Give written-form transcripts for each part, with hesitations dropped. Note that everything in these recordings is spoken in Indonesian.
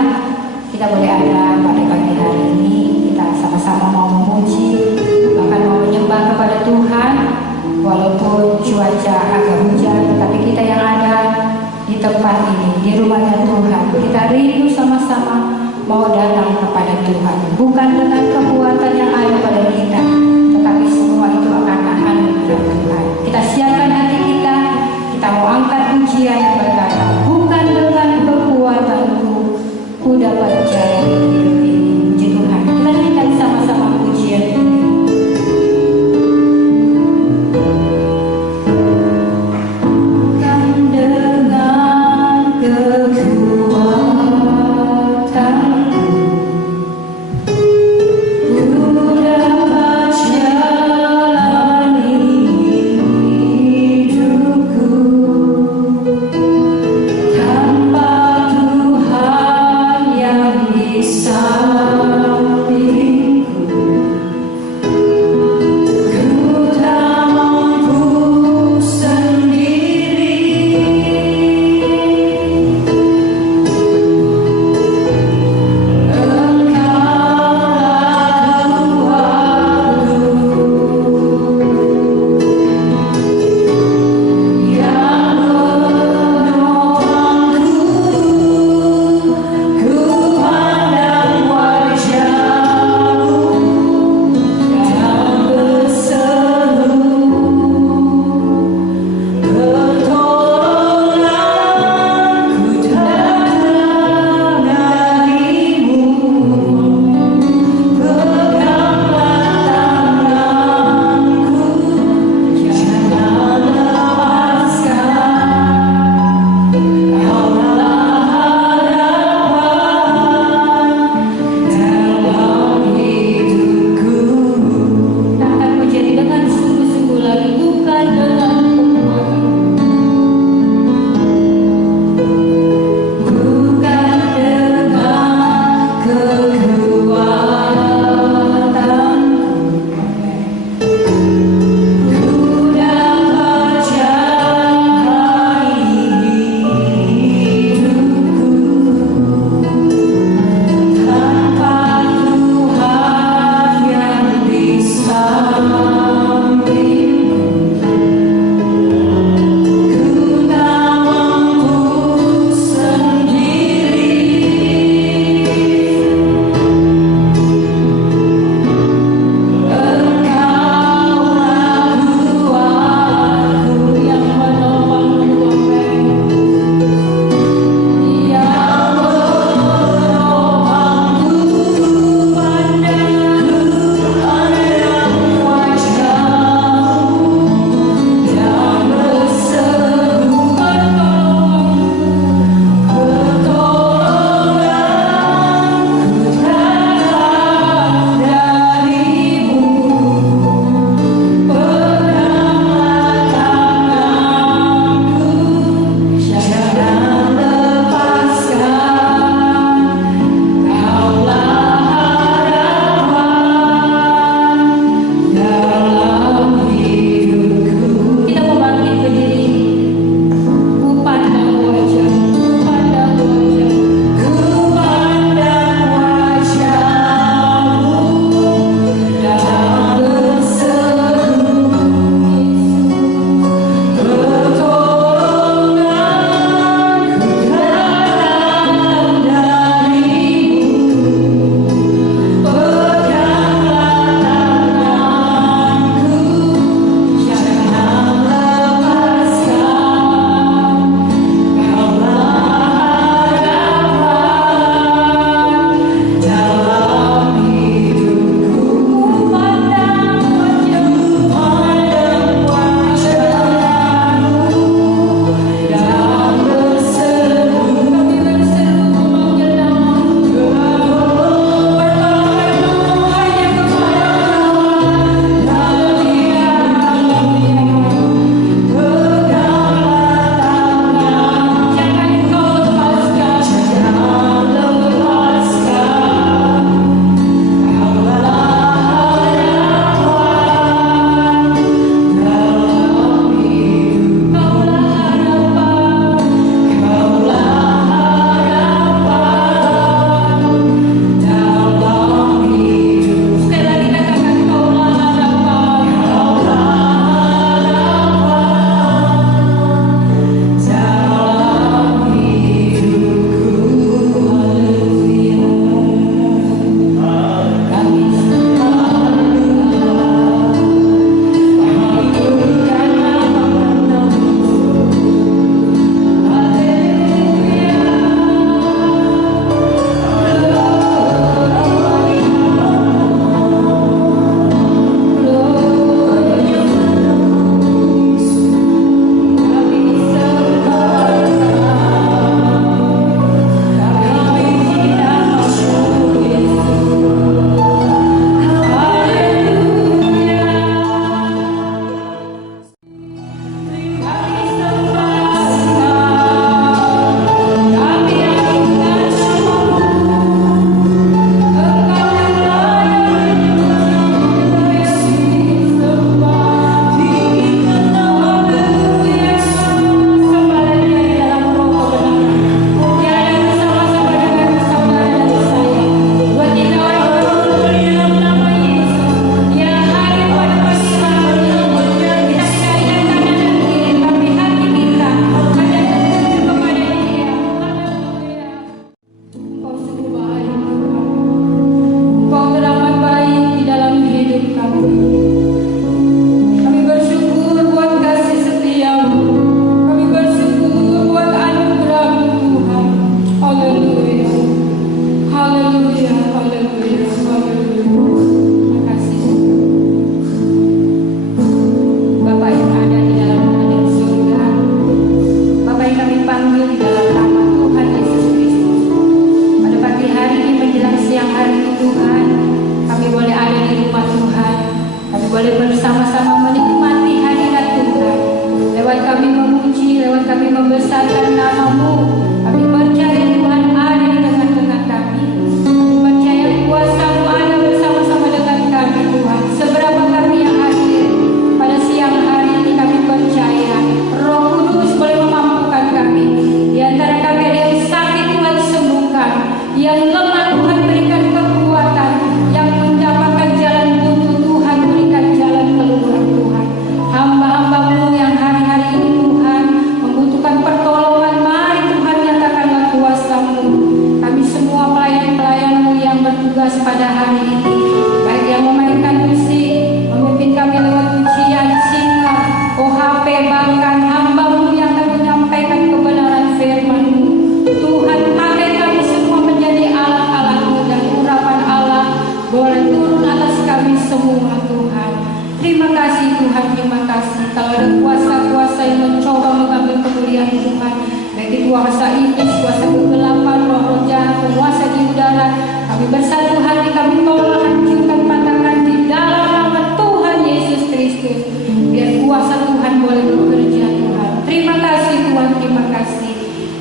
Tuhan, kita boleh ada pada pagi hari ini. Kita sama-sama mau memuji, bahkan mau menyembah kepada Tuhan. Walaupun cuaca agak hujan, tetapi kita yang ada di tempat ini, di rumahnya Tuhan, kita rindu sama-sama mau datang kepada Tuhan. Bukan dengan kekuatan yang ada pada kita, tetapi semua itu akan anugerah Tuhan. Kita siapkan hati kita, kita mau angkat pujian yang berkata, bukan dengan kekuatanku ku dapat jalan hidup ini. Puji Tuhan, kita nyanyikan sama-sama pujian ini. Tanpa Tuhan yang Yang lemah Tuhan berikan kekuatan, yang mendapatkan jalan buntu Tuhan berikan jalan keluar Tuhan. Hamba-hamba-Mu yang hari-hari ini Tuhan membutuhkan pertolongan, mari Tuhan nyatakanlah kuasa-Mu. Kami semua pelayan-pelayan-Mu yang bertugas pada hari ini, baik yang memainkan musik, memimpin kami lewat pujian, singer, OHP, bahkan hamba-Mu yang akan menyampaikan kebenaran firman-Mu. Tuhan, pakai kami semua menjadi alat-alat-Mu, dan urapan Allah boleh turun atas kami semua Tuhan. Terima kasih Tuhan, terima kasih. Kalau ada kuasa-kuasa yang mencoba mengambil kemuliaan Tuhan, baik itu kuasa iblis, kuasa kegelapan, roh jahat, kuasa di udara, kami bersatu hati, kami tolak, hancurkan, patahkan di dalam nama Tuhan Yesus Kristus. Biar kuasa Tuhan boleh bekerja Tuhan. Terima kasih Tuhan, terima kasih.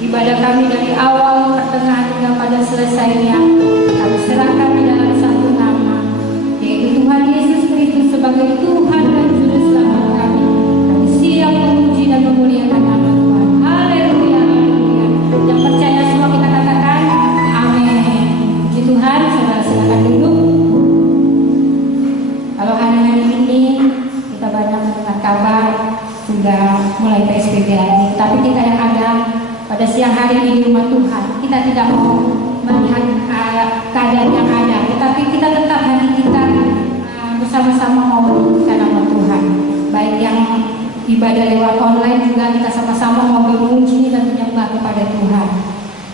Ibadah kami dari awal, pertengahan hingga pada selesainya, kami serahkan di dalam satu nama, yaitu Tuhan Yesus Kristus sebagai Tuhan dan Juru Selamat kami. Kami siap memuji dan memuliakan nama Tuhan. Haleluya, haleluya. Yang percaya semua kita katakan amin. Puji Tuhan, saudara silakan duduk. Kalau hari-hari ini kita banyak mendengar kabar sudah mulai PSBB lagi, tapi kita yang ada pada siang hari ini di rumah Tuhan, kita tidak mau melihat keadaan yang ada, tetapi kita tetap hati kita bersama-sama mau menyebutkan nama Tuhan. Baik yang ibadah lewat online juga kita sama-sama mau memuji dan menyembah kepada Tuhan.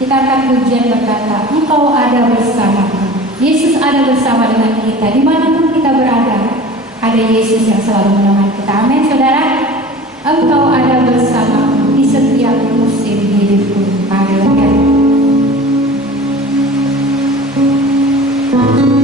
Kita akan pujian berkata, Engkau ada bersama. Yesus ada bersama dengan kita dimanapun kita berada. Ada Yesus yang selalu menemani kita. Amin saudara. Engkau ada bersama di setiap musim hidupku. Haleluya. Bersamaku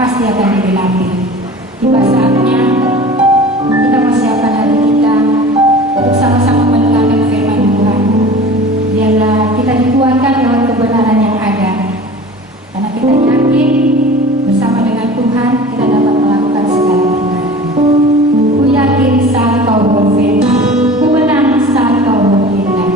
pasti akan digenapi. Tiba saatnya kita persiapkan hati kita untuk sama-sama mendengarkan firman Tuhan. Biarlah kita dikuatkan dengan kebenaran yang ada, karena kita yakin bersama dengan Tuhan kita dapat melakukan segala perkara. Ku yakin saat kau berfirman, ku menang saat kau bertindak.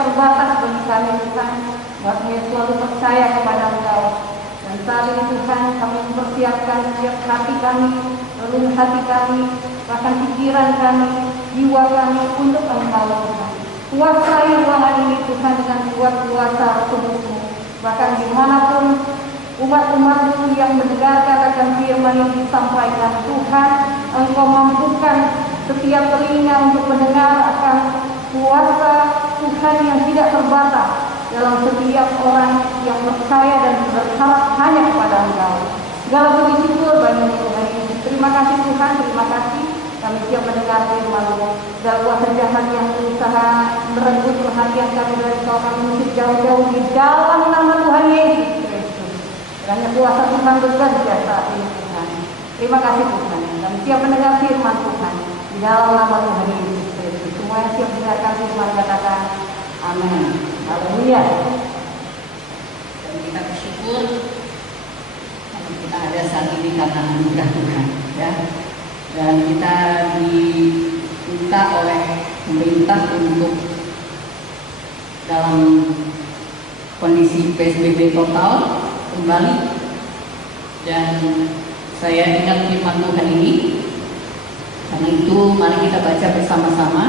terbatas bagi kami Tuhan. Kami selalu percaya kepada Engkau. Dan saat ini Tuhan, kami mempersiapkan setiap hati kami, seluruh hati kami, bahkan pikiran kami, jiwa kami untuk Engkau Tuhan. Kuasai ruangan ini Tuhan dengan kuasa Kudus-Mu. Bahkan dimanapun umat-umat-Mu yang mendengarkan akan firman yang disampaikan Tuhan, Engkau mampukan setiap telinga untuk mendengar akan kuasa Tuhan yang tidak terbatas dalam setiap orang yang percaya dan berharap hanya kepada Engkau. Segala puji syukur bagi Tuhan Yesus. Terima kasih Tuhan, terima kasih. Kami siap mendengar firman-Mu. Dan kuasa jahat yang berusaha merenggut perhatian kami dari Engkau, kami musik jauh-jauh di dalam nama Tuhan Yesus Kristus. Hanya kuasa Tuhan bekerja saat ini Tuhan. Terima kasih Tuhan. Kami siap mendengar firman Tuhan di dalam nama Tuhan Yesus Kristus. Semua yang siap mendengarkan firman katakan amin. Haleluya. Dan kita bersyukur kalau kita ada saat ini karena anugerah Tuhan, ya. Dan kita diminta oleh pemerintah untuk dalam kondisi PSBB total kembali. Dan saya ingat firman Tuhan ini, karena itu mari kita baca bersama-sama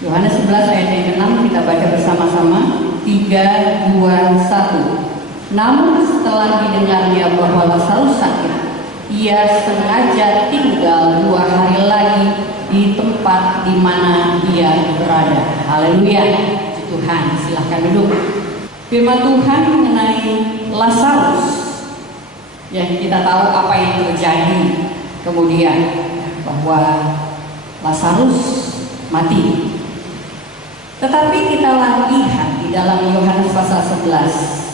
Yohanes 11 ayat yang ke-6. Kita baca bersama-sama 3, 2, 1. Namun setelah didengarnya bahwa Lazarus sakit, ia sengaja tinggal 2 hari lagi di tempat di mana ia berada. Haleluya. Tuhan, silahkan duduk. Firman Tuhan mengenai Lazarus, yang kita tahu apa yang terjadi kemudian, bahwa Lazarus mati. Tetapi kita lihat di dalam Yohanes pasal 11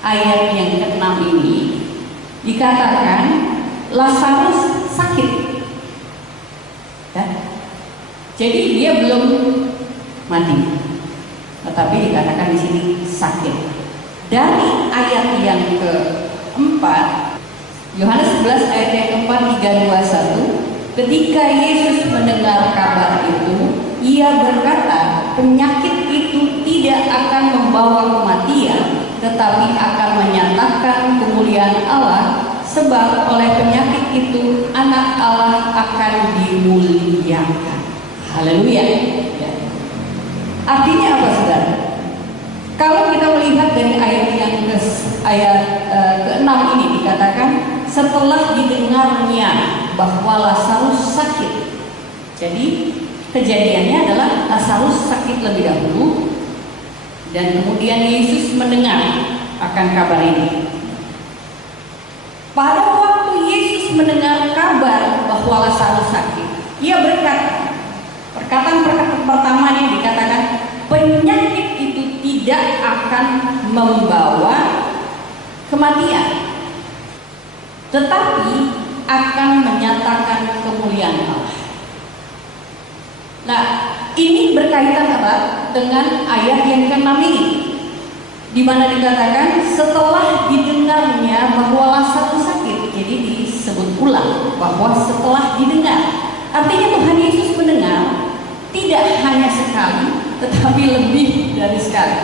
ayat yang ke-6 ini dikatakan Lazarus sakit, ya? Jadi dia belum mati, tetapi dikatakan di sini sakit. Dari ayat yang keempat, Yohanes 11 ayat yang keempat, 3, 2, 1. Ketika Yesus mendengar kabar itu, ia berkata, penyakit itu tidak akan membawa kematian, tetapi akan menyatakan kemuliaan Allah, sebab oleh penyakit itu anak Allah akan dimuliakan. Haleluya. Ya. Artinya apa, saudara? Kalau kita melihat dari ayat yang ke-6 ini dikatakan setelah didengarnya bahwa Lazarus sakit. Jadi kejadiannya adalah Lazarus sakit lebih dahulu, dan kemudian Yesus mendengar akan kabar ini. Pada waktu Yesus mendengar kabar bahwa Lazarus sakit, ia berkata, perkataan pertama yang dikatakan, penyakit itu tidak akan membawa kematian, tetapi akan menyatakan kemuliaan Allah. Nah, ini berkaitan erat dengan ayat yang ke-6 ini, di mana dikatakan setelah didengarnya bahwa Lazarus sakit. Jadi disebut ulang bahwa setelah didengar. Artinya Tuhan Yesus mendengar tidak hanya sekali, tetapi lebih dari sekali.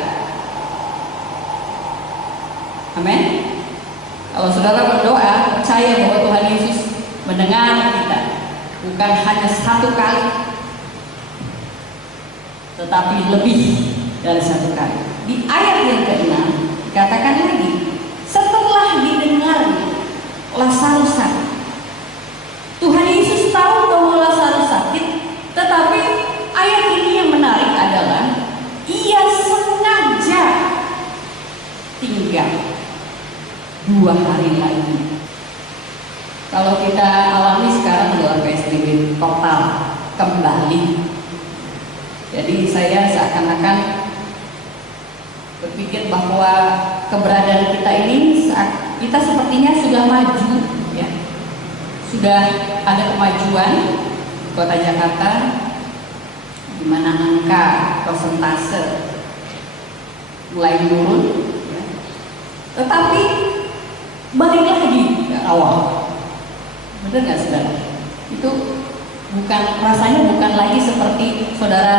Amin. Kalau saudara berdoa, percaya bahwa Tuhan Yesus mendengar kita, bukan hanya satu kali, tetapi lebih dari satu kali. Di ayat yang ke-6 dikatakan lagi, setelah didengarnya Lazarus sakit. Tuhan Yesus tahu bahwa Lazarus sakit, tetapi ayat ini yang menarik adalah ia sengaja tinggal 2 hari lagi. Kalau kita alami sekarang dalam PSBB total kembali, jadi saya seakan-akan berpikir bahwa keberadaan kita ini kita sepertinya sudah maju, ya. Sudah ada kemajuan di Kota Jakarta, di mana angka persentase mulai menurun, ya. Tetapi balik lagi ke awal, benar nggak saudara? Itu bukan, rasanya bukan lagi seperti saudara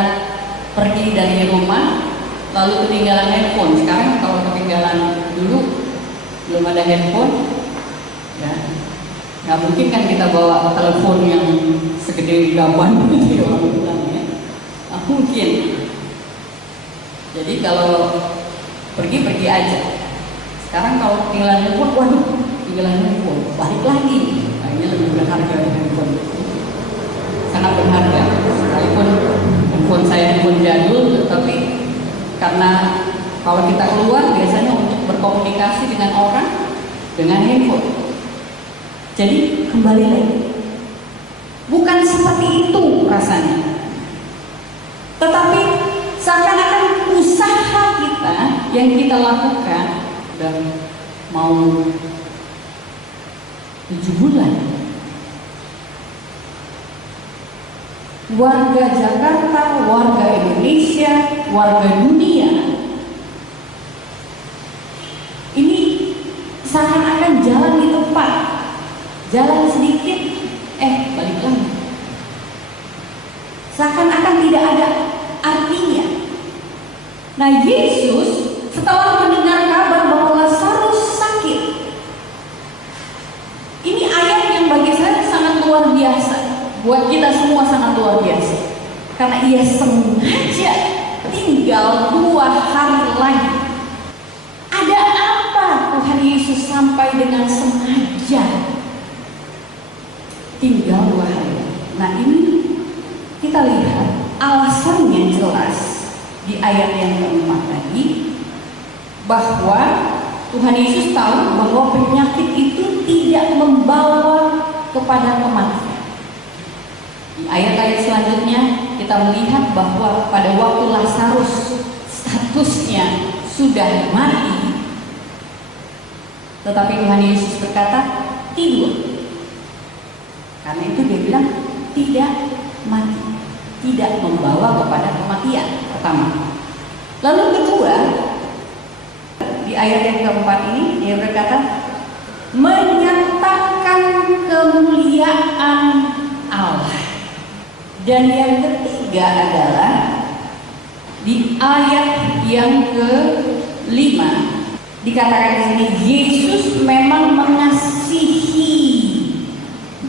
pergi dari rumah lalu ketinggalan handphone. Sekarang kalau ketinggalan, dulu belum ada handphone, ya nggak mungkin kan kita bawa telepon yang segede gaban gitu orang bilang ya, nggak mungkin. Jadi kalau pergi aja. Sekarang kalau ketinggalan handphone, waduh, ketinggalan handphone, balik lagi. Nah, ini lebih berharga dari handphone. Sangat berharga. Sekalipun handphone saya handphone jadul, tetapi karena kalau kita keluar biasanya untuk berkomunikasi dengan orang dengan handphone. Jadi kembali lagi, bukan seperti itu rasanya. Tetapi seakan-akan usaha kita yang kita lakukan dan mau 7 bulan. Warga Jakarta, warga Indonesia, warga dunia, ini seakan-akan jalan di tempat, jalan sedikit, balik lagi. Seakan-akan tidak ada artinya. Nah, Yesus setelah mendengar kabar bahwa Lazarus sakit, ini ayat yang bagi saya sangat luar biasa, buat kita semua sangat luar biasa, karena ia sengaja tinggal 2 hari lagi. Ada apa Tuhan Yesus sampai dengan sengaja tinggal 2 hari lagi? Nah, ini kita lihat alasannya jelas di ayat yang keempat tadi, bahwa Tuhan Yesus tahu bahwa penyakit itu tidak membawa kepada kematian. Di ayat-ayat selanjutnya kita melihat bahwa pada waktu Lazarus statusnya sudah mati, tetapi Tuhan Yesus berkata tidur. Karena itu dia bilang tidak mati, tidak membawa kepada kematian. Pertama. Lalu kedua, di ayat yang keempat ini dia berkata menyatakan kemuliaan Allah. Dan yang ketiga adalah di ayat yang ke-5 dikatakan di sini Yesus memang mengasihi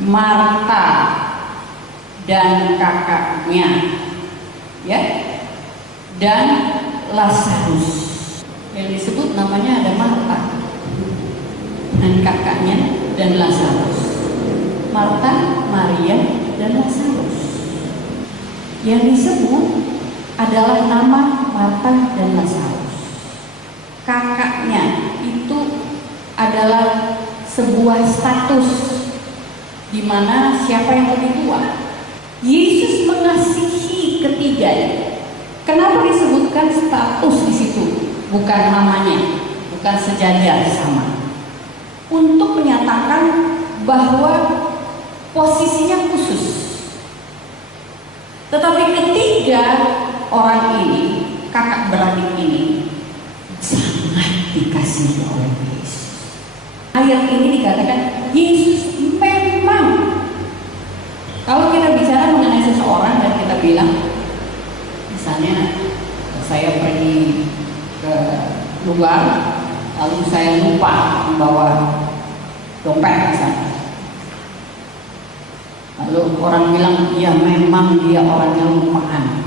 Marta dan kakaknya, ya, dan Lazarus. Yang disebut namanya ada Marta dan kakaknya dan Lazarus. Marta, Maria, dan Lazarus. Yang disebut adalah nama Marta dan Lazarus. Kakaknya itu adalah sebuah status di mana siapa yang lebih tua. Yesus mengasihi ketiganya. Kenapa disebutkan status di situ? Bukan namanya, bukan sejajar sama. Untuk menyatakan bahwa posisinya khusus. Tetapi ketiga orang ini, kakak beradik ini, sangat dikasihi oleh Yesus. Ayat ini dikatakan Yesus memang. Kalau kita bicara mengenai seseorang dan kita bilang, misalnya saya pergi ke luar, lalu saya lupa membawa dompet misalnya. Lalu orang bilang, ya memang dia orangnya lupaan.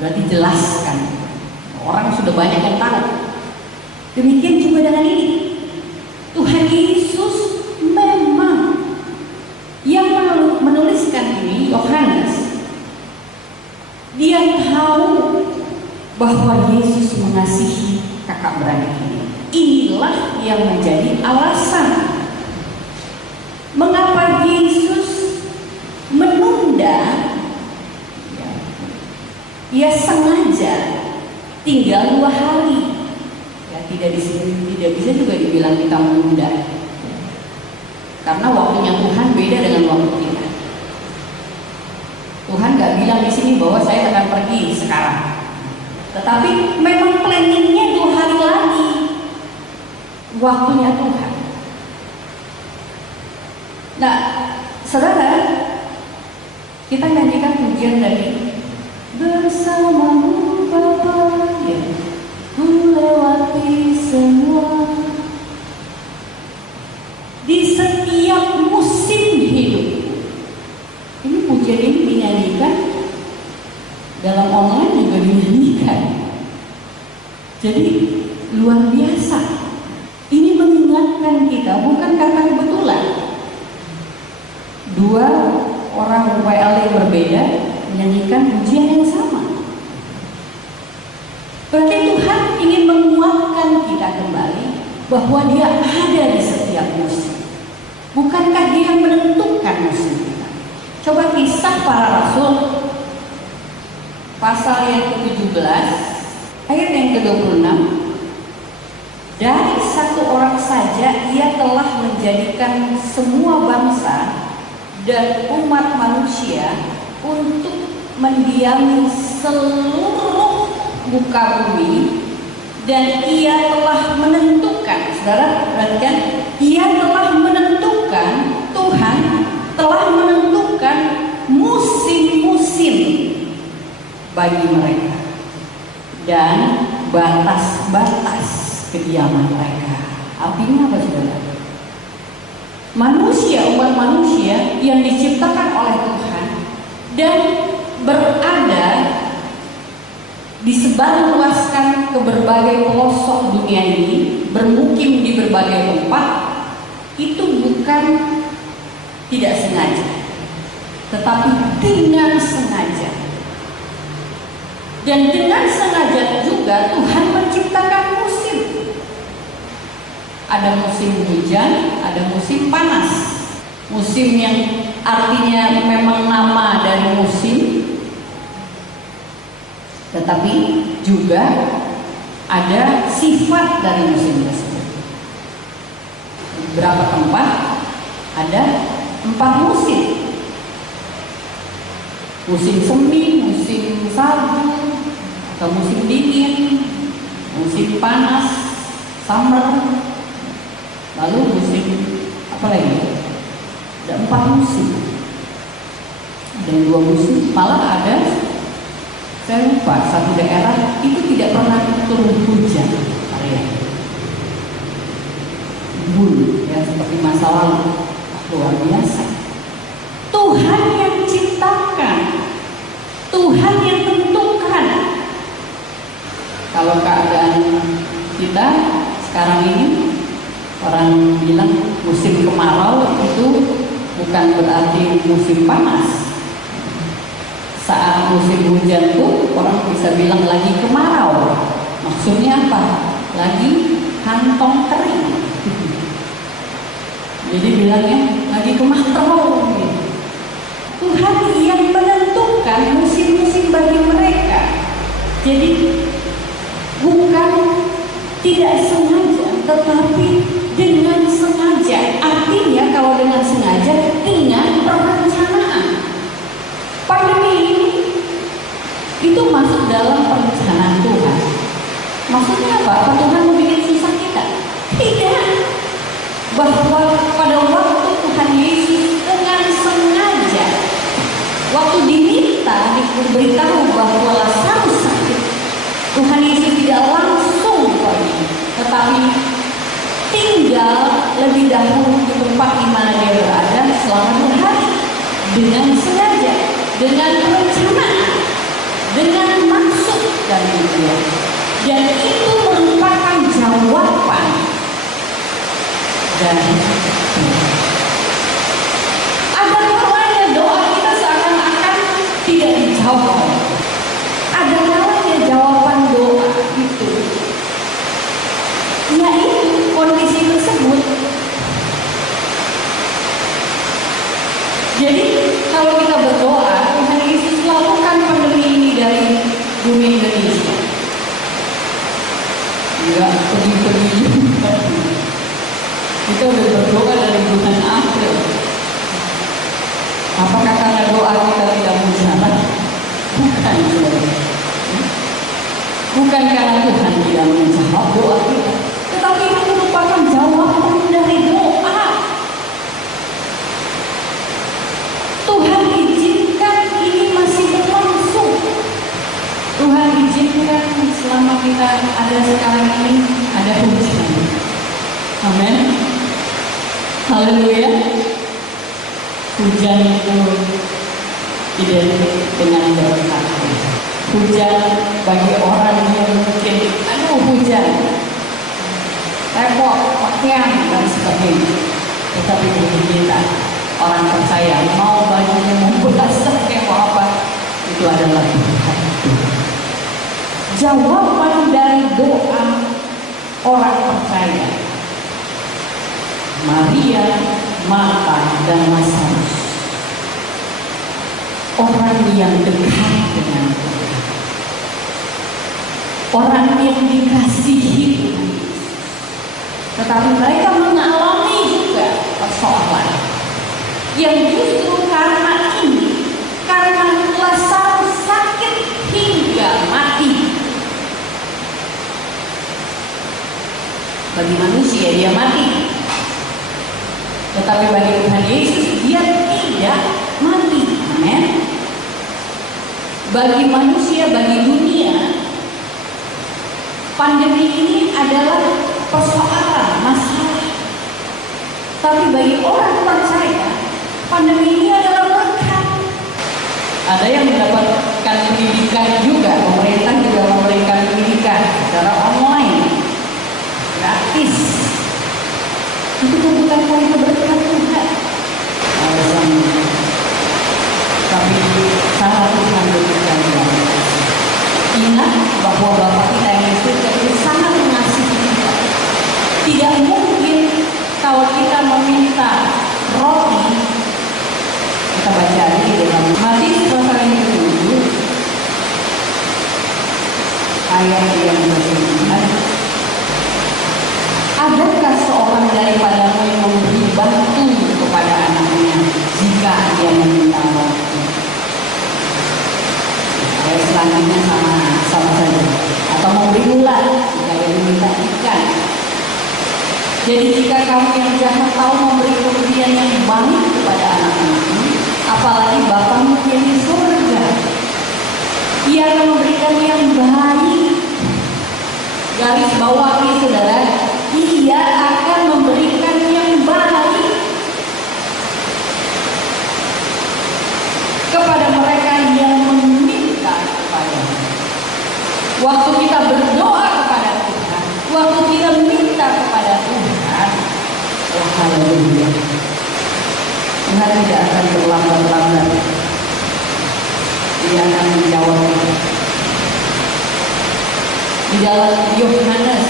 Berarti jelaskan. Orang sudah banyak yang tahu. Demikian juga dengan ini. Tuhan Yesus memang yang menuliskan ini, Yohanes, dia tahu bahwa Yesus mengasihi kakak beradik ini. Inilah yang menjadi alasan mengapa Yesus menunda, ia sengaja tinggal 2 hari. Ya, tidak bisa juga dibilang kita menunda, karena waktunya Tuhan beda dengan waktu kita. Tuhan nggak bilang di sini bahwa saya akan pergi sekarang, tetapi memang planningnya 2 hari lagi waktunya Tuhan. Nah, saudara, kita nyanyikan pujian dari bersamamu Bapa, ya, ku lewati semua. Di setiap musim hidup. Ini pujian ini dinyanyikan, dalam online juga dinyanyikan. Jadi luar biasa. Ini mengingatkan kita, bukan karena kebetulan. Dua orang WL yang berbeda menyanyikan pujian yang sama. Berarti Tuhan ingin menguatkan kita kembali bahwa Dia ada di setiap musim. Bukankah Dia yang menentukan musim kita? Coba Kisah Para Rasul pasal yang ke-17 ayat yang ke-26. Dari satu orang saja Ia telah menjadikan semua bangsa dan umat manusia untuk mendiami seluruh muka bumi, dan Ia telah menentukan, saudara perhatikan, Ia telah menentukan, Tuhan telah menentukan musim-musim bagi mereka dan batas-batas kediaman mereka. Artinya apa, saudara? Manusia, umat manusia yang diciptakan oleh Tuhan dan berada disebarluaskan ke berbagai pelosok dunia ini, bermukim di berbagai tempat, itu bukan tidak sengaja, tetapi dengan sengaja. Dan dengan sengaja juga Tuhan menciptakan musim. Ada musim hujan, ada musim panas. Musim yang artinya memang nama dari musim, tetapi juga ada sifat dari musim tersebut. Beberapa tempat ada 4 musim. Musim semi, musim salju, atau musim dingin, musim panas, summer, lalu musim apa lagi? Ada 4 musim. Ada 2 musim, malah ada, saya lupa, satu daerah itu tidak pernah turun hujan area embun, ya, seperti masa lalu. Luar biasa. Tuhan yang ciptakan, Tuhan yang tentukan. Kalau keadaan kita sekarang ini, orang bilang musim kemarau itu bukan berarti musim panas. Saat musim hujan tuh orang bisa bilang lagi kemarau. Maksudnya apa? Lagi kantong kering. Jadi bilangnya lagi kemarau. Tuhan yang menentukan musim-musim bagi mereka. Jadi bukan tidak sengaja, tetapi dengan sengaja. Artinya kalau dengan sengaja, dengan perencanaan. Pandemi ini itu masuk dalam perencanaan Tuhan. Maksudnya apa? Apa Tuhan mau bikin susah kita? Tidak. Bahwa pada waktu Tuhan Yesus dengan sengaja, waktu diminta diberitahu bahwa Lazarus sakit, Tuhan Yesus tidak langsung pergi, tetapi tinggal lebih dahulu di tempat di mana Dia berada selama 2 hari dengan sengaja, dengan perencanaan, dengan maksud dari Dia. Dan itu merupakan jawaban dari Tuhan. Ada kalanya doa kita seakan-akan tidak dijawab. Ada kalanya jawaban doa itu, yaitu kondisi tersebut. Jadi kalau kita berdoa, Tuhan Yesus lakukan pandemi ini dari bumi Indonesia. Enggak pergi-pergi. Kita udah berdoa dari bulan April. Apakah karena doa kita tidak mujarab? Bukan, bukan karena Tuhan tidak menjawab doa kita, tetapi itu merupakan jawaban dari doa. Tuhan izinkan ini masih berlangsung ada sekarang ini ada hujan. Amin. Haleluya. Hujan itu identik dengan berkat. Hujan bagi orang yang mungkin hujan repot, pakaian dan sebagainya. Tetapi bagi kita orang percaya mau bajunya mau basah kayak mau apa, itu adalah Tuhan. Jawaban dari doa orang percaya, Maria, Marta, dan Lazarus, orang yang dekat dengan Tuhan, orang yang dikasihi Tuhan, tetapi mereka mengalami juga persoalan yang justru karena ini, karena Lazarus sakit hingga mati. Bagi manusia dia mati, tetapi bagi Tuhan Yesus dia tidak mati. Amin. Bagi manusia, bagi dunia, pandemi ini adalah persoalan, masalah. Tapi bagi orang percaya, pandemi ini adalah berkat. Ada yang mendapatkan pendidikan juga, pemerintah juga memberikan pendidikan secara online, gratis. Itu bukan karena berkat Tuhan. Tapi cara Tuhan berikan. Ingat bahwa Bapa kita yang di surga itu sangat mengasihi kita. Tidak mungkin kalau kita meminta roti, kita baca di dalam Matius pasal yang ke-7 ayat yang ke-9. Adakah seorang daripadamu yang memberi batu kepada anaknya jika dia meminta roti? Ayat selanjutnya sama saja. Atau memberi ular jika dia meminta ikan. Jadi jika kamu yang jahat tahu memberi pemberian yang baik kepada anak-anakmu, apalagi Bapamu yang di surga, Ia akan memberikan yang baik. Garis bawahi saudara, Ia akan memberikan yang baik kepada mereka yang meminta kepada-Nya. Waktu kita berdoa kepada Tuhan, waktu kita minta kepada Tuhan, oh haleluya, Tuhan tidak akan terlambat-lambat. Dia akan menjawab. Di dalam Yohanes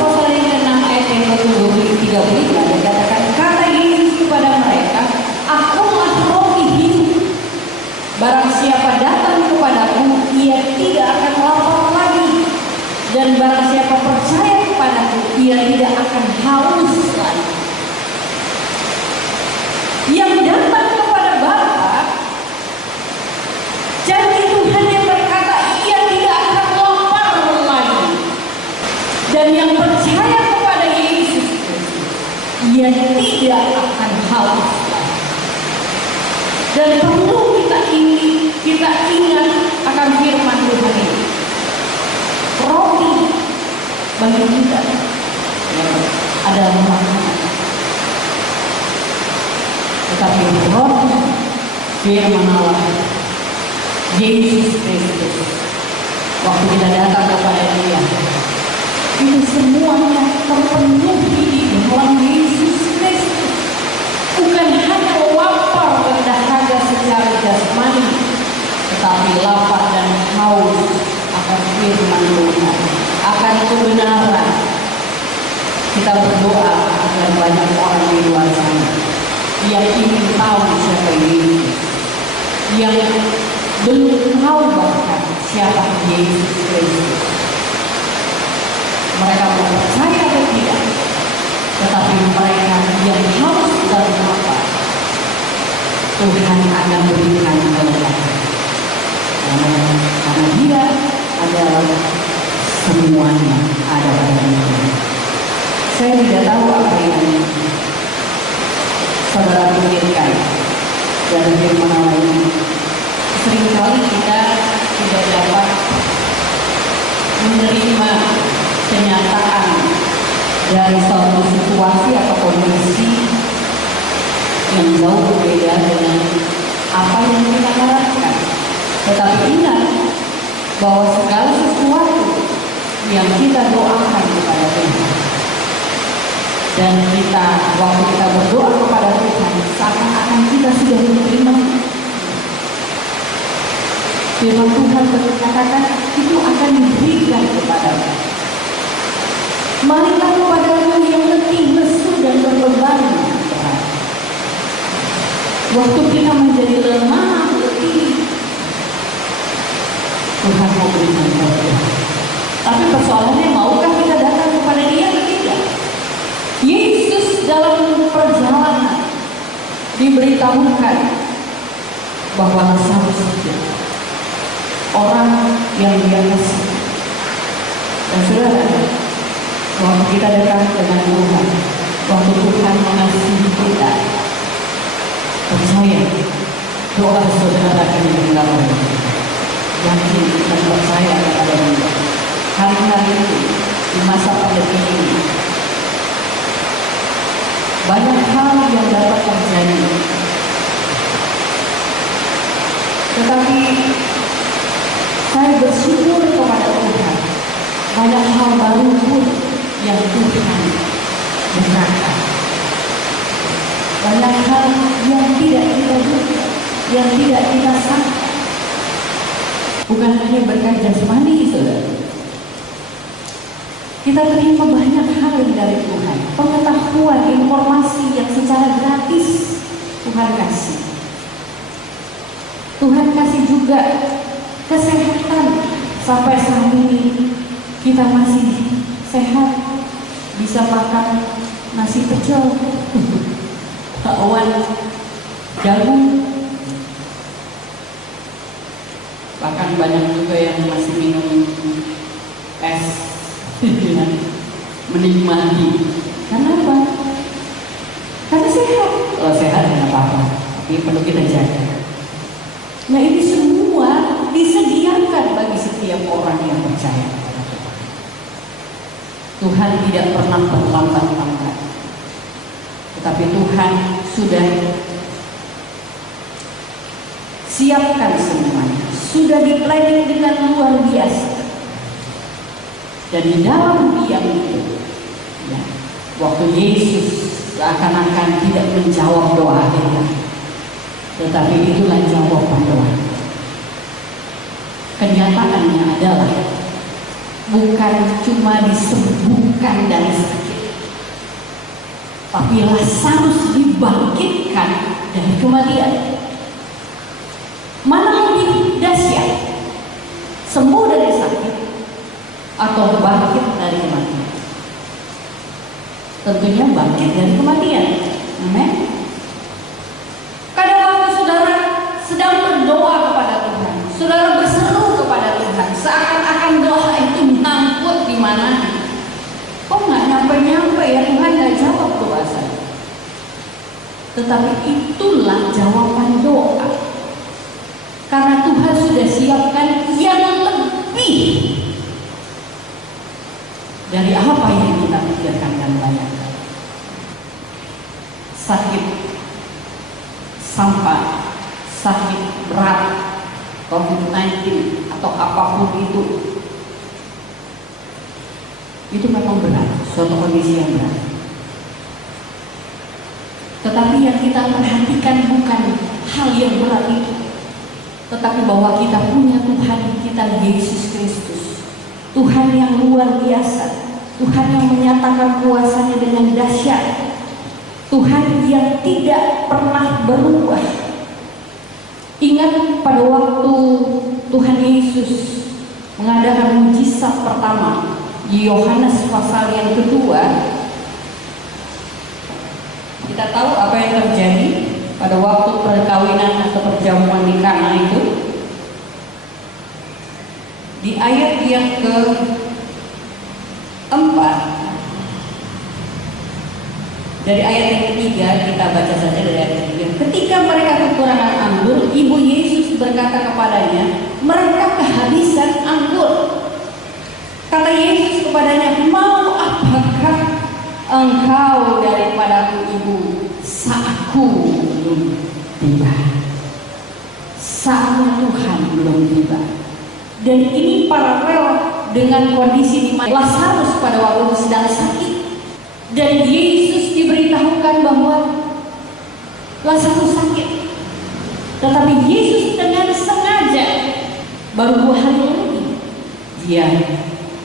pasal yang ke-6 ayat yang ke-33 dikatakan, kata Yesus kepada mereka, Akulah roti hidup. Barang siapa datang kepadaku, ia tidak akan lapar lagi. Dan barang siapa percaya kepadaku, ia tidak akan haus lagi. Yang datang kepada Bapa, janji Tuhan yang berkata, ia tidak akan lapar lagi. Dan yang percaya kepada Yesus, ia tidak akan haus lagi. Dan perlu kita ingat akan firman Tuhan ini. Roti bagi kita adalah makanan, tetapi roti firman Allah Yesus Kristus, waktu kita datang kepada Dia, itu semuanya terpenuhi di dalam Yesus Kristus. Bukan hanya lapar dan dahaga secara jasmani, tetapi lapar dan haus akan firman Tuhan, akan kebenaran. Kita berdoa agar banyak orang di luar sana yang ingin tahu siapa Yesus, yang belum tahu bahkan siapa Yesus Kristus. Mereka percaya atau tidak, tetapi mereka yang haus dan lapar, Tuhan akan berikan mereka. Karena Dia adalah semuanya ada pada Dia. Saya tidak tahu apa yang saudara pikirkan dari firman Allah ini. Seringkali kita tidak dapat menerima kenyataan dari suatu situasi atau kondisi yang jauh berbeda dengan apa yang kita harapkan. Tetapi ingat bahwa segala sesuatu yang kita doakan kepada Tuhan, dan waktu kita berdoa kepada Tuhan, seakan-akan kita sudah menerima. Firman Tuhan berkata itu akan diberikan kepadamu. Marilah kepadamu yang letih, lesu dan berbeban. Waktu kita menjadi lemah, letih, Tuhan mau berikan kita. Tapi persoalannya, maukah kita datang kepada Dia atau tidak? Yesus dalam perjalanan diberitahukan bahwa satu saja orang yang Dia kasih. Dan saudara, waktu kita dekat dengan Tuhan, waktu Tuhan mengasihi kita, percaya doa saudara akan didengar. Yakin dan percaya kepada Dia. Hari-hari ini, di masa pandemi ini, banyak hal yang dapat terjadi. Tetapi saya bersyukur kepada Tuhan, banyak hal baru pun yang Tuhan berkata. Banyak hal yang tidak kita duga, yang tidak kita sangka. Bukan hanya berkat jasmani, saudara. Kita terima banyak hal dari Tuhan, pengetahuan, informasi yang secara gratis Tuhan kasih. Tuhan kasih juga kesehatan. Sampai saat ini kita masih sehat, bisa makan nasi pecel, bakwan, jagung. Bahkan banyak juga yang masih minum es, menikmati. Karena apa? Karena sehat. Kalau sehat tidak apa-apa, tapi perlu kita jaga. Nah, ini semua disediakan bagi setiap orang yang percaya kepada Tuhan. Tuhan tidak pernah terlambat-lambat, tetapi Tuhan sudah siapkan semuanya, sudah di-planning dengan luar biasa. Dan di dalam diam itu, ya, waktu Yesus seakan-akan tidak menjawab doa kita, tetapi itulah jawaban doa. Kenyataannya adalah bukan cuma disembuhkan dari sakit, tapi Lazarus dibangkitkan dari kematian. Mana lebih dahsyat, sembuh dari sakit atau bangkit dari kematian? Tentunya bangkit dari kematian. Amin. Kadang waktu saudara sedang berdoa kepada Tuhan, saudara berseru kepada Tuhan, seakan-akan doa itu nyangkut di mana? Kok nggak nyampe-nyampe ya, Tuhan nggak jawab doa saya. Tetapi itulah jawaban doa, karena Tuhan sudah siapkan yang lebih dari apa yang kita pikirkan dan bayangkan. Sakit sampah, sakit berat, COVID-19 atau apapun itu memang berat, suatu kondisi yang berat. Tetapi yang kita perhatikan bukan hal yang berat itu, tetapi bahwa kita punya Tuhan kita, Yesus Kristus, Tuhan yang luar biasa, Tuhan yang menyatakan kuasanya dengan dahsyat, Tuhan yang tidak pernah berubah. Ingat pada waktu Tuhan Yesus mengadakan mujizat pertama di Yohanes pasal yang kedua, kita tahu apa yang terjadi pada waktu perkawinan atau perjamuan di Kana itu. Di ayat yang ke-4, dari ayat yang ketiga kita baca saja dari ayat yang ketiga. Ketika mereka kekurangan anggur, ibu Yesus berkata kepadanya, mereka kehabisan anggur. kepadanya, mau apakah engkau daripadaku ibu, saatku belum tiba, saatnya Tuhan belum tiba. Dan ini paralel dengan kondisi di mana Lazarus pada waktu itu sedang sakit, dan Yesus diberitahukan bahwa Lazarus sakit, tetapi Yesus dengan sengaja baru 2 hari lagi dia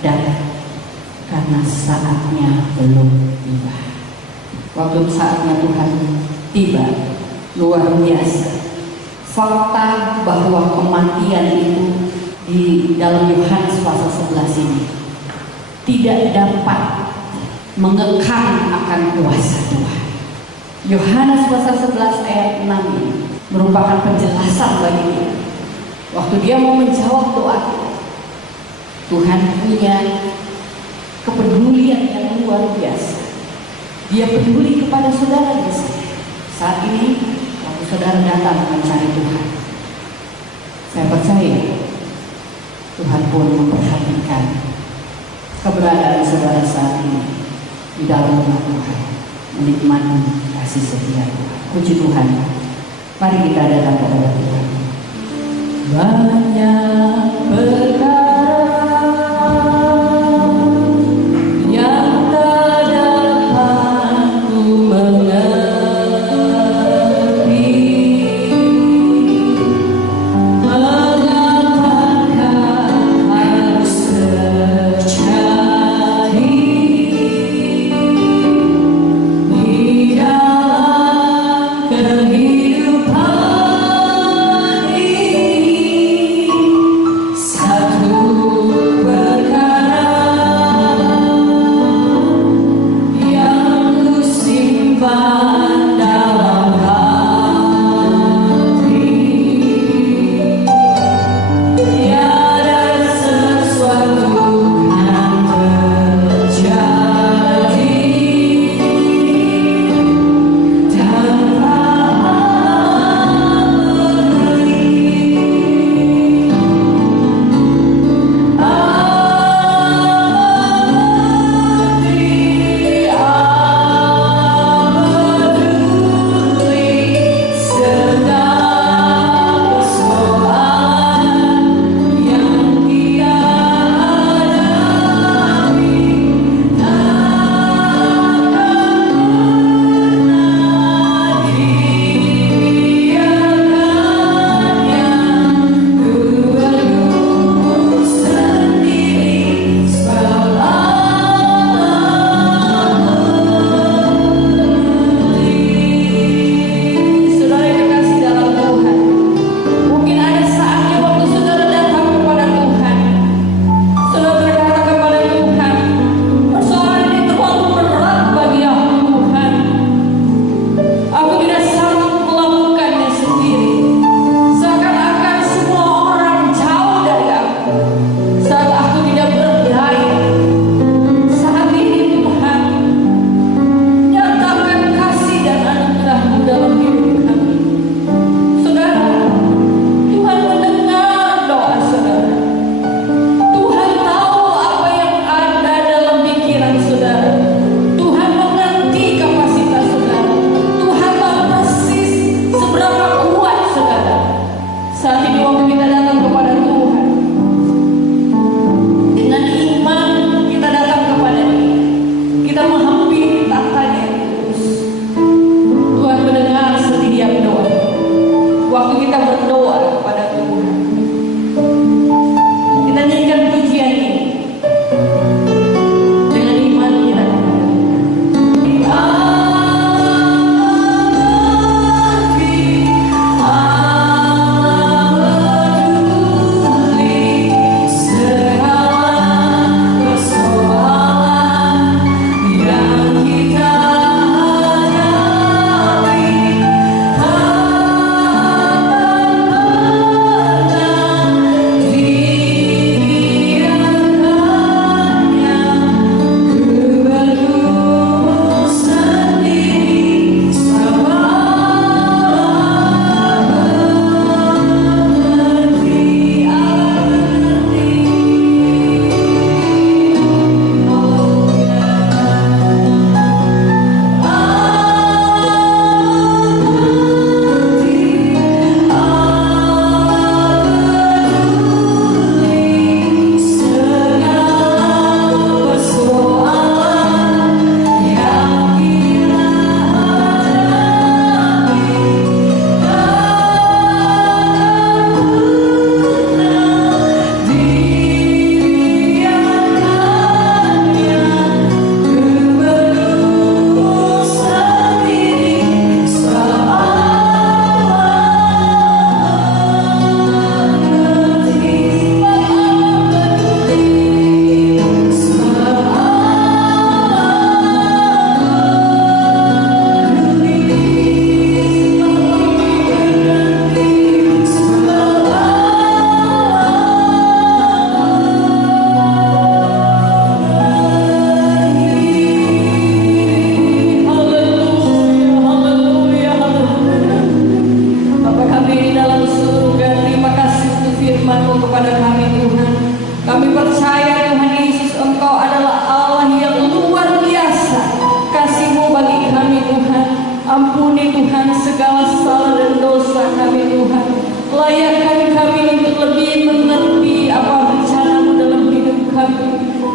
datang karena saatnya belum tiba. Waktu saatnya Tuhan tiba, luar biasa. Fakta bahwa kematian itu di dalam Yohanes pasal 11 ini tidak dapat mengekang akan kuasa Tuhan. Yohanes pasal 11 ayat 6 ini merupakan penjelasan bagi dia. Waktu dia mau menjawab doa, Tuhan punya kepedulian yang luar biasa. Dia peduli kepada saudara di sini. Saat ini, waktu saudara datang mencari Tuhan, saya percaya Tuhan pun memperhatikan keberadaan saudara saat ini di dalam rumah Tuhan, menikmati kasih setia Tuhan. Puji Tuhan. Mari kita datang kepada Tuhan. Banyak perkara yang tak dapat ku mengerti, mengatakan harus terjadi di dalam kehidupan ini.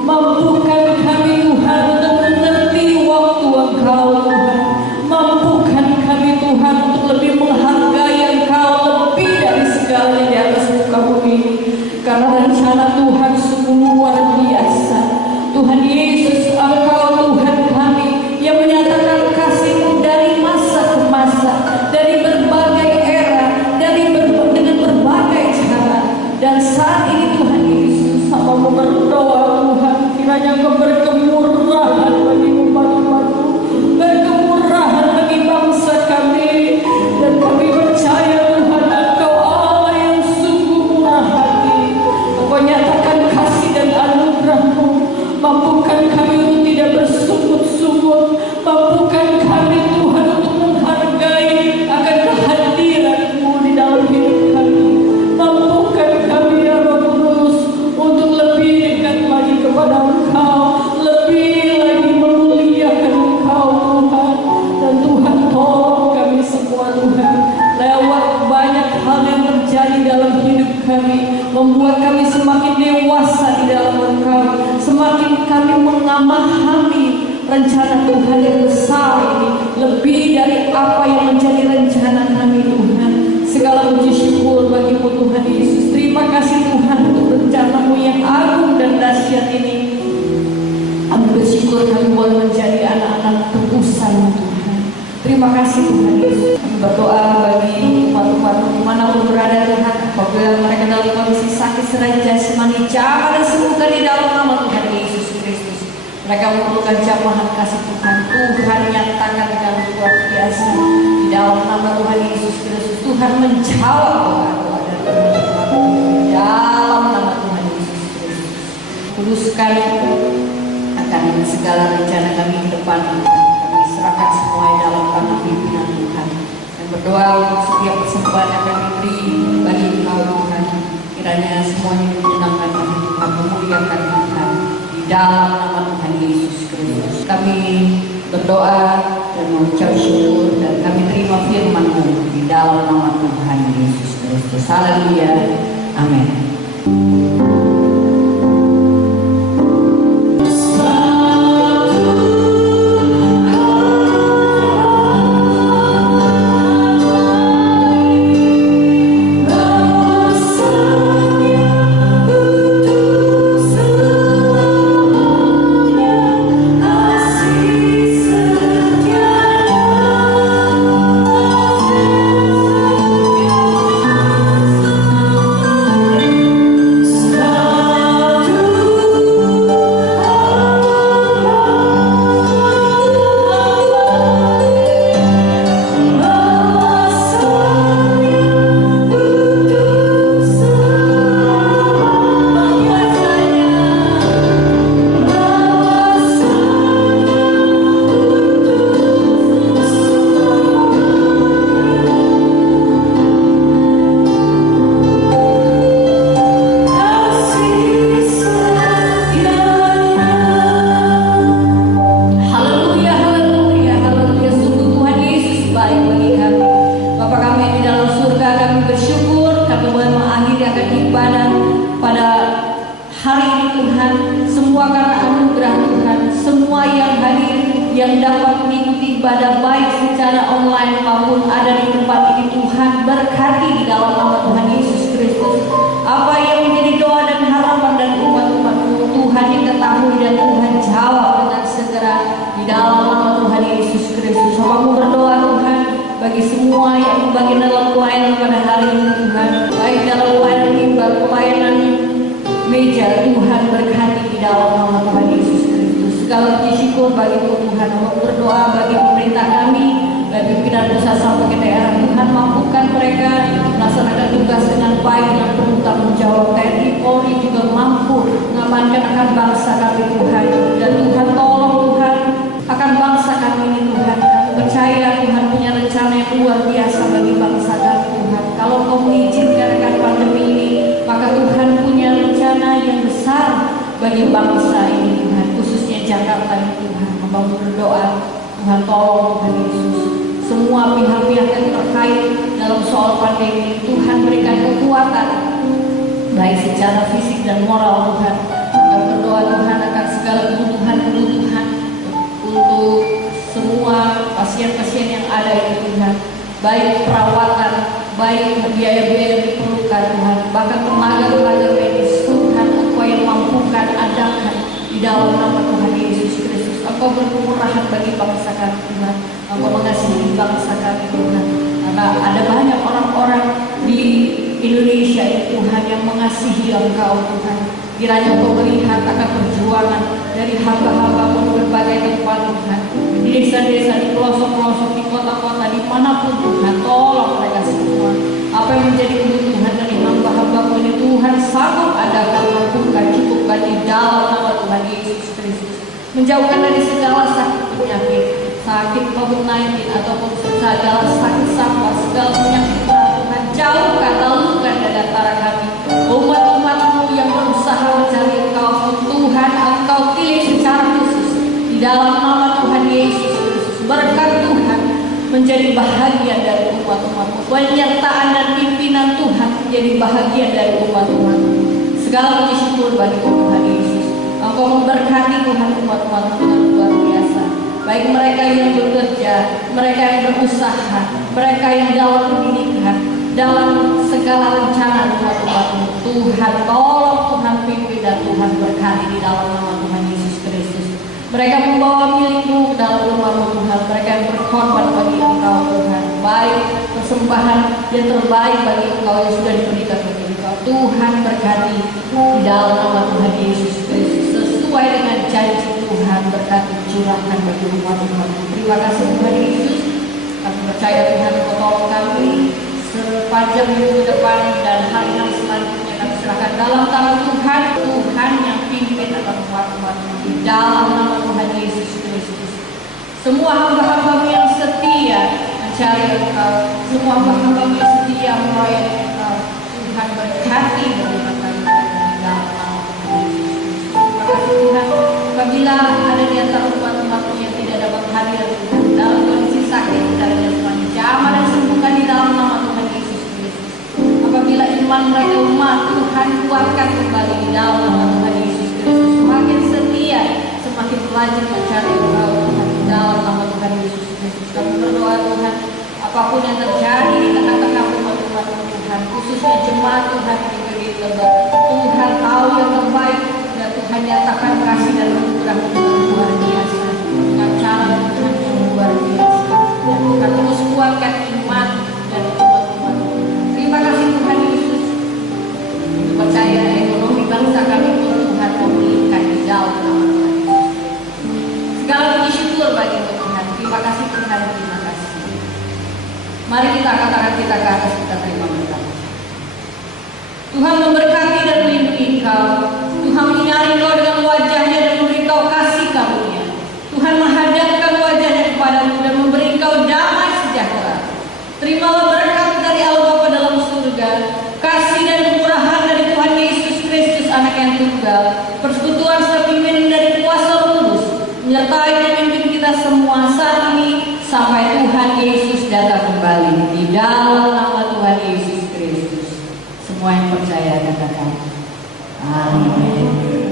Mampukan kami Tuhan untuk mengerti waktu Engkau Tuhan. Mampukan kami Tuhan untuk lebih menghargai Engkau lebih dari segala di atas muka bumi ini. Karena rencana Tuhan sungguh luar biasa. Tuhan Yesus, Engkau Tuhan kami yang menyatakan kasih-Mu dari masa ke masa, dari berbagai era, dengan berbagai cara. Dan saat ini Tuhan Yesus, hamba-Mu berdoa Tuhan, kiranya Engkau berkemurahan bagi umat-Mu, berkemurahan bagi bangsa kami. Dan kami percaya Tuhan, Engkau Allah yang sungguh murah hati. Engkau nyatakan kasih dan anugerah-Mu. Mampukan kami untuk tidak bersungut-sungut. Mampukan kami Tuhan untuk menghargai akan kehadiran-Mu di dalam hidup kami. Mampukan kami ya Roh Kudus untuk lebih dekat lagi kepada Engkau, lebih lagi memuliakan Engkau Tuhan. Dan Tuhan tolong kami semua Tuhan, lewat banyak hal yang terjadi dalam hidup kami, membuat kami semakin dewasa di dalam Engkau, semakin kami memahami rencana Tuhan yang besar ini, lebih dari apa yang menjadi rencana kami Tuhan. Segala puji syukur bagi-Mu Tuhan Yesus. Terima kasih Tuhan untuk rencana-Mu yang agung dan dahsyat ini. Kami bersyukur kami boleh menjadi anak-anak tebusan Tuhan. Terima kasih Tuhan Yesus. Kami berdoa bagi umat-Mu dimanapun berada Tuhan, apabila mereka dalam kondisi sakit secara jasmani, jamah dan sembuhkan di dalam nama Tuhan Yesus Kristus. Mereka memerlukan jamahan kasih Tuhan. Tuhan nyatakan kami luar biasa di dalam nama Tuhan Yesus Kristus. Tuhan menjawab doa-doa dan permohonan di dalam nama Tuhan Yesus Kristus. Kuduskan akan segala rencana kami ke depan. Kami serahkan semua dalam tangan pimpinan Tuhan. Dan berdoa untuk setiap persembahan yang kami beri bagi Engkau Tuhan. Kiranya semuanya menyenangkan kami Tuhan, memuliakan Tuhan di dalam nama Tuhan Yesus Kristus. Kami berdoa dan mengucap syukur dan kami terima firman-Mu di dalam nama Tuhan Yesus Kristus. Haleluya. Amin. Yang dapat mengikuti ibadah baik secara online maupun ada di tempat ini, Tuhan berkati di dalam nama Tuhan Yesus Kristus. Apa yang menjadi doa dan harapan dan umat-Mu, Tuhan diketahui dan Tuhan jawab dengan segera di dalam nama Tuhan Yesus Kristus. Hamba-Mu berdoa Tuhan bagi semua yang bagian dalam pelayanan pada hari ini Tuhan, baik dalam pelayanan mimbar, pelayanan meja, Tuhan berkati di dalam nama Tuhan Yesus. Segala puji syukur bagi-Mu Tuhan. Berdoa bagi pemerintah kami, bagi pimpinan pusat sampai ke daerah. Tuhan mampukan mereka melaksanakan tugas dengan baik dan penuh tanggung jawab. TNI Polri juga mampu mengamankan akan bangsa kami Tuhan. Dan Tuhan tolong Tuhan akan bangsa kami ini Tuhan. Kami percaya Tuhan punya rencana yang luar biasa bagi bangsa kami Tuhan. Kalau Kau mengizinkan akan pandemi ini, maka Tuhan punya rencana yang besar bagi bangsa ini Tuhan, khususnya Jakarta ini Tuhan. Hamba berdoa Tuhan tolong Tuhan Yesus semua pihak-pihak yang terkait dalam soal pandemi, Tuhan berikan kekuatan baik secara fisik dan moral Tuhan. Kami berdoa Tuhan akan segala kebutuhan-kebutuhan untuk semua pasien-pasien yang ada ini Tuhan, baik perawatan, baik biaya-biaya yang diperlukan Tuhan, bahkan tenaga-tenaga medis Tuhan, Engkau yang mampukan adakan di dalam nama Tuhan Yesus Kristus. Engkau berkemurahan bagi bangsa kami Tuhan, Engkau mengasihi bangsa kami Tuhan, karena ada banyak orang-orang di Indonesia ini Tuhan yang mengasihi Engkau Tuhan. Kiranya Engkau melihat akan perjuangan dari hamba-hamba-Mu di berbagai tempat Tuhan, di desa-desa, di pelosok-pelosok, di kota-kota, dimanapun Tuhan. Tolong mereka semua. Apa yang menjadi kebutuhan dari hamba-hamba-Mu ini Tuhan sanggup adakan, mampukan, cukupkan di dalam nama Tuhan Yesus Kristus. Menjauhkan dari segala sakit penyakit, sakit COVID-19 ataupun segala sakit sampah, segala penyakit Tuhan, jauhkan, lalukan dari antara kami. Umat-umat-Mu yang berusaha mencari Engkau Tuhan, Engkau pilih secara khusus di dalam nama Tuhan Yesus Kristus. Berkat Tuhan menjadi bahagian dari umat-umat-Mu, penyertaan dan pimpinan Tuhan menjadi bahagian dari umat-umat-Mu. Segala puji syukur bagi Tuhan Yesus. Engkau memberkati Tuhan umat-umat-Mu dengan luar biasa, baik mereka yang bekerja, mereka yang berusaha, mereka yang dalam pendidikan, dalam segala rencana umat-umat-Mu. Tuhan tolong, Tuhan pimpin dan Tuhan berkati di dalam nama Tuhan Yesus Kristus. Mereka membawa milik-Mu ke dalam rumah-Mu Tuhan, mereka yang berkorban bagi Engkau Tuhan, baik persembahan yang terbaik bagi Engkau yang sudah diberikan bagi Engkau. Tuhan berkati di dalam nama Tuhan Yesus Kristus, sesuai dengan janji Tuhan, berkati curahkan bagi umat-umat-Mu. Terima kasih Tuhan Yesus. Kami percaya Tuhan Engkau tolong kami sepanjang minggu depan dan hari-hari selanjutnya. Kami serahkan dalam tangan Tuhan, Tuhan yang pimpin atas umat-umat-Mu di dalam nama Tuhan Yesus Kristus. Semua hamba-hamba-Mu yang setia mencari Engkau, semua hamba-hamba-Mu yang setia melayani Engkau, Tuhan berkati bagi mereka di dalam nama Tuhan Yesus. Terima kasih Tuhan. Apabila ada di antara umat-umat-Mu yang tidak dapat hadir Tuhan dalam kondisi sakit, dan Tuhan jamah dan sembuhkan di dalam nama Tuhan Yesus Kristus. Apabila iman mereka lemah, Tuhan kuatkan kembali di dalam nama Tuhan Yesus Kristus. Semakin setia, semakin rajin mencari Engkau Tuhan di dalam nama Tuhan Yesus Kristus. Kami berdoa Tuhan, apapun yang terjadi di tengah-tengah umat-umat Tuhan, khususnya jemaat Tuhan di negeri Tebet, Tuhan tahu yang terbaik, dan Tuhan nyatakan kasih dan anugerah yang luar biasa dengan cara Tuhan yang luar biasa. Dan Tuhan terus kuatkan iman dan umat-umat. Terima kasih Tuhan Yesus untuk percaya ekonomi bangsa kami pun Tuhan memulihkan di dalam nama Tuhan Yesus. Segala puji syukur bagi Tuhan. Terima kasih Tuhan, terima kasih. Mari kita angkat tangan kita ke atas, kita terima berkat. Tuhan memberkati dan melindungi Engkau. Tuhan menyinari Engkau dengan wajahnya dan memberi Engkau kasih karunia. Tuhan menghadapkan wajahnya kepadamu dan memberi Engkau damai sejahtera. Terimalah berkat dari Allah Bapa dalam surga, kasih dan kemurahan dari Tuhan Yesus Kristus Anak yang tunggal, persekutuan serta pimpinan dari kuasa Roh Kudus menyertai pemimpin kita semua saat ini sampai Tuhan Yesus datang kembali di dalam nama Tuhan Yesus Kristus. Semua yang percaya katakan amin.